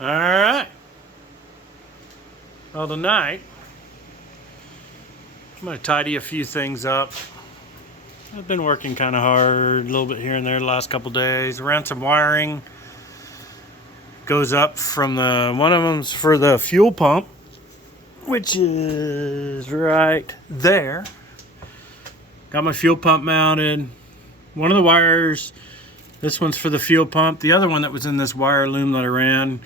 All right. Well, tonight, I'm going to tidy a few things up. I've been working kind of hard, a little bit here and there the last couple days. Ran some wiring. Goes up from one of them's for the fuel pump, which is right there. Got my fuel pump mounted. One of the wires, this one's for the fuel pump. The other one that was in this wire loom that I ran,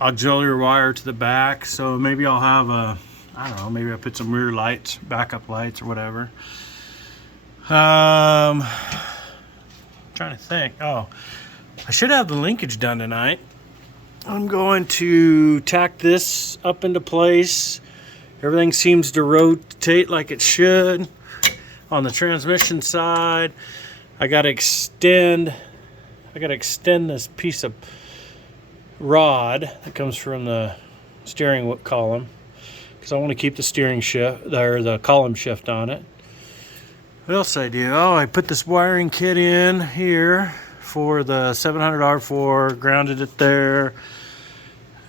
auxiliary wire to the back. So maybe I'll have I don't know, maybe I'll put some rear lights, backup lights or whatever. Trying to think. Oh, I should have the linkage done tonight. I'm going to tack this up into place. Everything seems to rotate like it should. On the transmission side, I got to extend this piece of rod that comes from the steering column, because I want to keep the steering shift or the column shift on it. What else I do? Oh, I put this wiring kit in here for the 700 R4, grounded it there.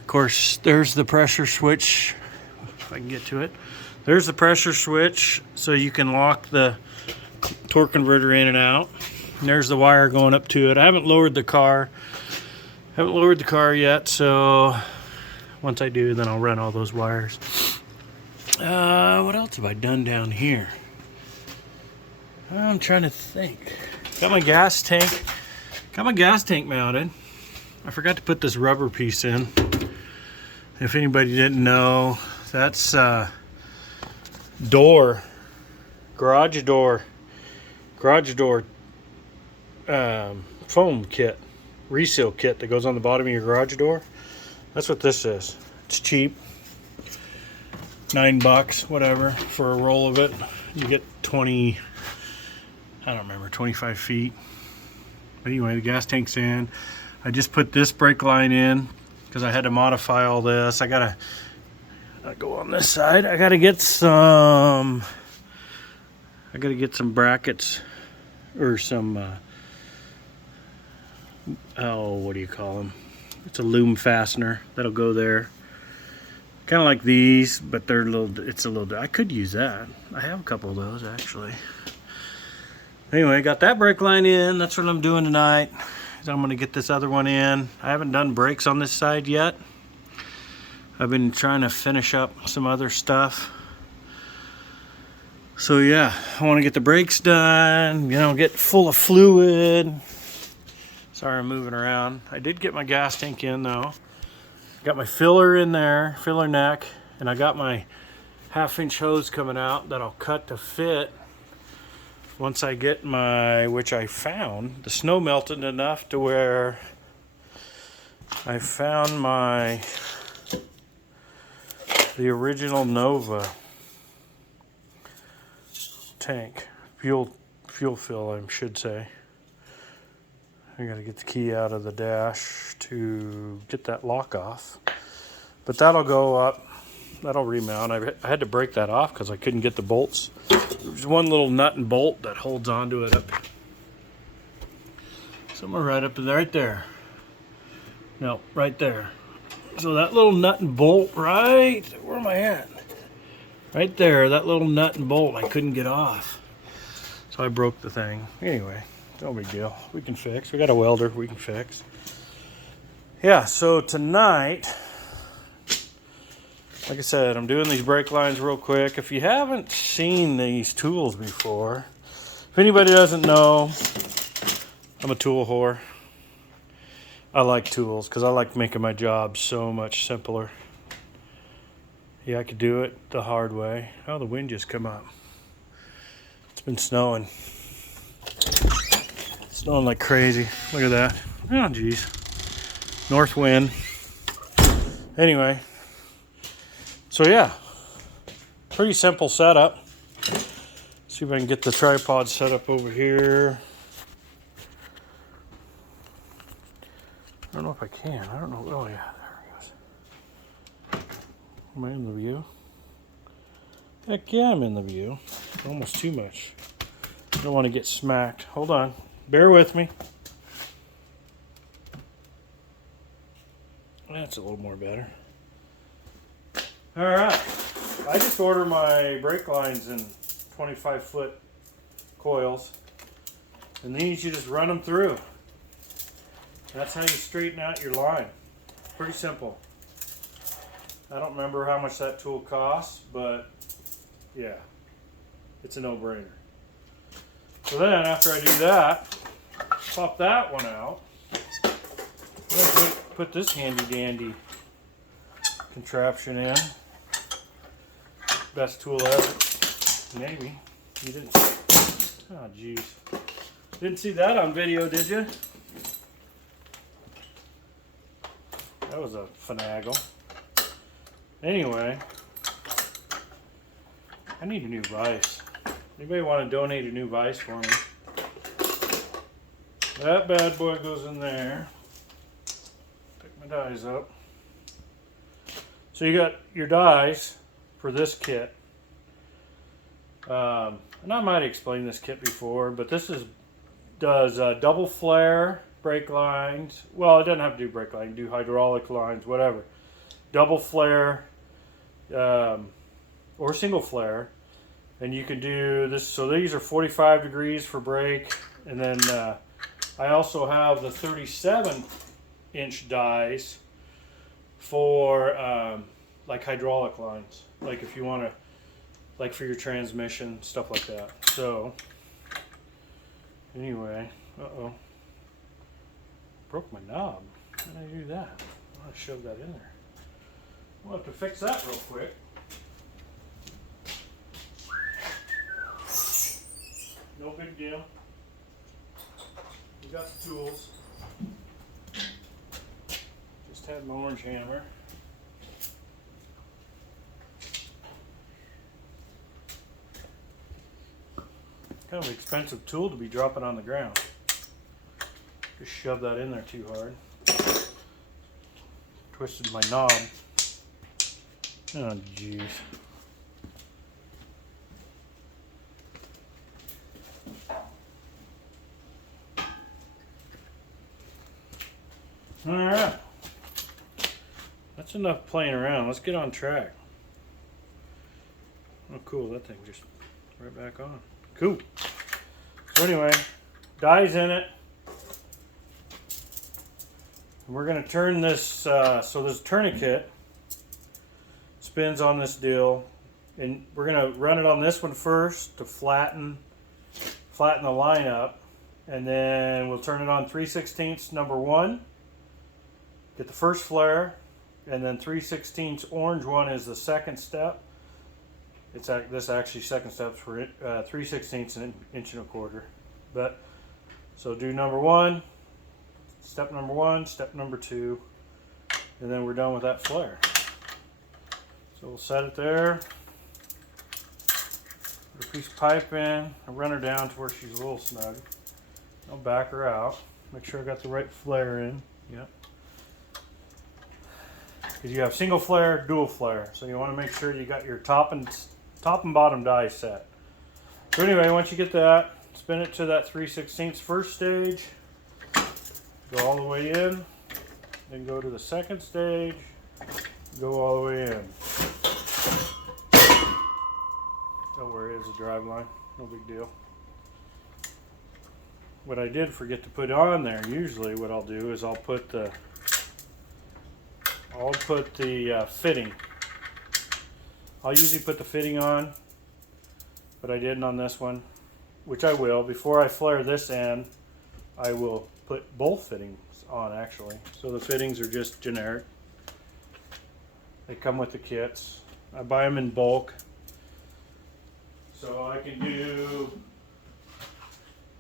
Of course, there's the pressure switch, if I can get to it. There's the pressure switch, so you can lock the torque converter in and out. And there's the wire going up to it. I haven't lowered the car. Yet, so once I do, then I'll run all those wires. What else have I done down here? I'm trying to think. Got my gas tank mounted. I forgot to put this rubber piece in. If anybody didn't know, that's garage door foam kit, reseal kit that goes on the bottom of your garage door. That's what this is. It's cheap, $9, whatever, for a roll of it. You get 20, I don't remember, 25 feet. But anyway, the gas tank's in. I just put this brake line in because I had to modify all this. I gotta go on this side. I gotta get some brackets or some what do you call them? It's a loom fastener that'll go there. Kind of like these, but they're it's a little, I could use that. I have a couple of those actually. Anyway, got that brake line in. That's what I'm doing tonight. I'm going to get this other one in. I haven't done brakes on this side yet. I've been trying to finish up some other stuff. So yeah, I want to get the brakes done, get full of fluid. Sorry I'm moving around. I did get my gas tank in though. Got my filler in there, filler neck, and I got my 1/2-inch hose coming out that I'll cut to fit. Once I get which I found, the snow melted enough to where I found the original Nova tank, fuel fill, I should say. I gotta get the key out of the dash to get that lock off. But that'll go up, that'll remount. I had to break that off because I couldn't get the bolts. There's one little nut and bolt that holds onto it up somewhere right there. No, right there. So that little nut and bolt where am I at? Right there, that little nut and bolt I couldn't get off. So I broke the thing. Anyway, no big deal. We can fix. We got a welder we can fix. Yeah, so tonight, like I said, I'm doing these brake lines real quick. If you haven't seen these tools before, if anybody doesn't know, I'm a tool whore. I like tools because I like making my job so much simpler. Yeah, I could do it the hard way. Oh, the wind just come up. It's been snowing. It's snowing like crazy. Look at that. Oh, geez. North wind. Anyway. So yeah, pretty simple setup. See if I can get the tripod set up over here. I don't know if I can. I don't know. Oh yeah, there it goes. Am I in the view? Heck yeah, I'm in the view. Almost too much. I don't want to get smacked. Hold on. Bear with me. That's a little more better. All right. I just order my brake lines in 25-foot coils. And these you just run them through. That's how you straighten out your line. Pretty simple. I don't remember how much that tool costs, but yeah, it's a no-brainer. So then after I do that, pop that one out. Then put this handy dandy contraption in. Best tool ever. Maybe. You didn't. Oh, jeez. Didn't see that on video, did you? That was a finagle. Anyway, I need a new vise. Anybody want to donate a new vise for me? That bad boy goes in there. Pick my dies up. So you got your dies for this kit. And I might have explained this kit before, but this does double flare brake lines. Well, it doesn't have to do brake line. You can do hydraulic lines, whatever. Double flare or single flare. And you can do this. So these are 45 degrees for brake. And then I also have the 37-inch dies for like hydraulic lines. Like if you want to, like for your transmission, stuff like that. So anyway, broke my knob. How did I do that? I want to shove that in there. We'll have to fix that real quick. No big deal. We got the tools. Just had my orange hammer. Kind of an expensive tool to be dropping on the ground. Just shove that in there too hard. Twisted my knob. Oh, jeez. Alright. That's enough playing around. Let's get on track. Oh, cool. That thing just right back on. Cool. So anyway, dies in it. And we're going to turn this, so this tourniquet spins on this deal. And we're going to run it on this one first to flatten the line up. And then we'll turn it on 3/16 number 1. Get the first flare. And then 3/16 orange one is the second step. This actually second step's for 3/16 an inch and a quarter. But so do number 1, step number 1, step number 2, and then we're done with that flare. So we'll set it there. Put a piece of pipe in. I'll run her down to where she's a little snug. I'll back her out. Make sure I got the right flare in. Yep. Because you have single flare, dual flare. So you want to make sure you got your top and bottom die set. So anyway, once you get that, spin it to that 3/16 first stage. Go all the way in. Then go to the second stage. Go all the way in. Don't worry, it's a drive line. No big deal. What I did forget to put on there, usually what I'll do is I'll put the fitting. I'll usually put the fitting on, but I didn't on this one, which I will. Before I flare this end, I will put both fittings on actually. So the fittings are just generic. They come with the kits. I buy them in bulk. So I can do,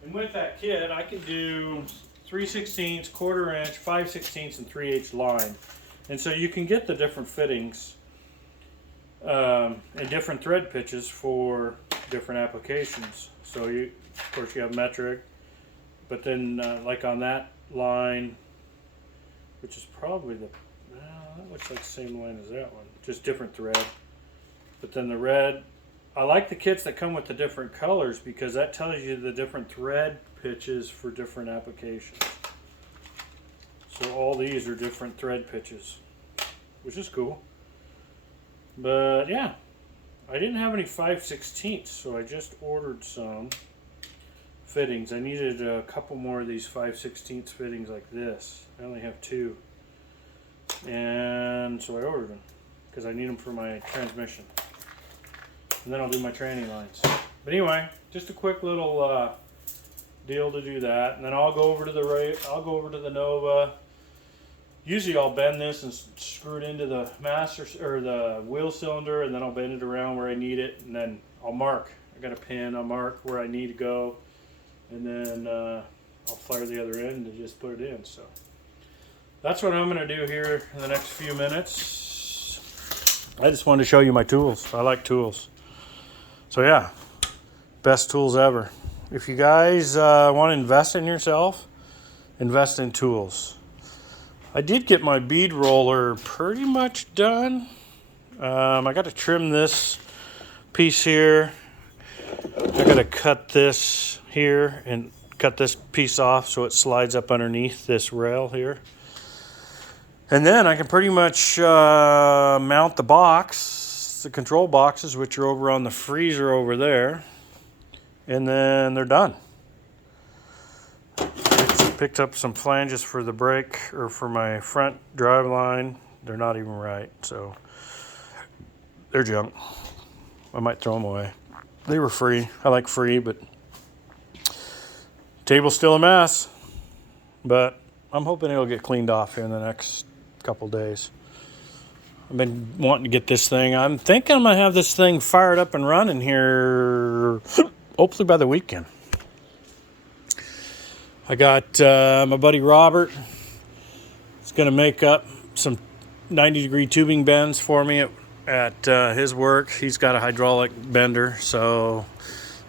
and with that kit, I can do 3/16, quarter inch, 5/16, and 3/8 line. And so you can get the different fittings and different thread pitches for different applications. So you, of course, you have metric, but then like on that line, which is probably that looks like the same line as that one, just different thread. But then the red, I like the kits that come with the different colors because that tells you the different thread pitches for different applications. So all these are different thread pitches, which is cool. But yeah, I didn't have any 5/16, so I just ordered some fittings. I needed a couple more of these 5/16 fittings like this. I only have 2. And so I ordered them because I need them for my transmission. And then I'll do my training lines. But anyway, just a quick little deal to do that. And then I'll go over to the Nova. Usually I'll bend this and screw it into the master or the wheel cylinder, and then I'll bend it around where I need it, and then I'll mark. I got a pin, I'll mark where I need to go, and then I'll fire the other end and just put it in. So that's what I'm going to do here in the next few minutes. I just wanted to show you my tools. I like tools. So yeah, best tools ever. If you guys want to invest in yourself, invest in tools. I did get my bead roller pretty much done. I got to trim this piece here. I got to cut this here and cut this piece off so it slides up underneath this rail here. And then I can pretty much mount the box, the control boxes, which are over on the freezer over there. And then they're done. Picked up some flanges for the brake or for my front drive line. They're not even right, so they're junk. I might throw them away. They were free. I like free, but table's still a mess. But I'm hoping it'll get cleaned off here in the next couple days. I've been wanting to get this thing. I'm thinking I'm gonna have this thing fired up and running here hopefully by the weekend. I got my buddy Robert. He's going to make up some 90-degree tubing bends for me at his work. He's got a hydraulic bender, so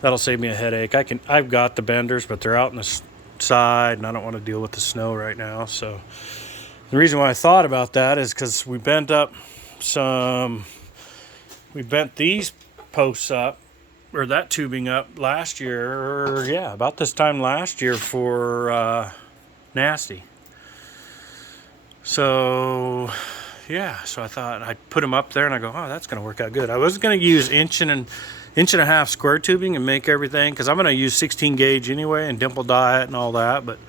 that'll save me a headache. I've got the benders, but they're out in the side, and I don't want to deal with the snow right now. So the reason why I thought about that is because we bent these posts up, or that tubing up last year, yeah, about this time last year for Nasty. So yeah, so I thought I'd put them up there and I go, oh, that's going to work out good. I was going to use inch and a half square tubing and make everything, because I'm going to use 16 gauge anyway and dimple dye it and all that. But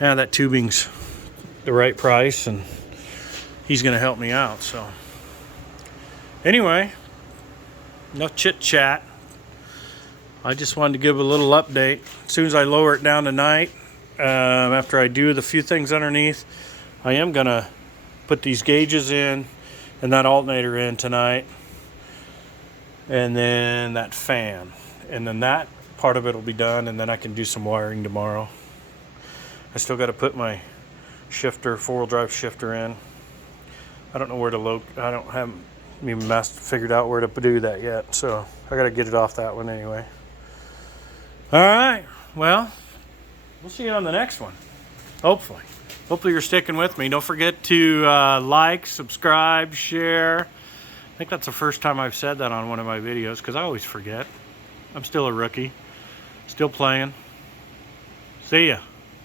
yeah, that tubing's the right price and he's going to help me out. So anyway, no chit chat. I just wanted to give a little update. As soon as I lower it down tonight, after I do the few things underneath, I am going to put these gauges in and that alternator in tonight. And then that fan. And then that part of it will be done, and then I can do some wiring tomorrow. I still got to put my shifter, four-wheel drive shifter in. I don't know where to I don't have even figured out where to do that yet. So I got to get it off that one anyway. All right, well, we'll see you on the next one, hopefully. Hopefully you're sticking with me. Don't forget to like, subscribe, share. I think that's the first time I've said that on one of my videos, because I always forget. I'm still a rookie, still playing. See ya.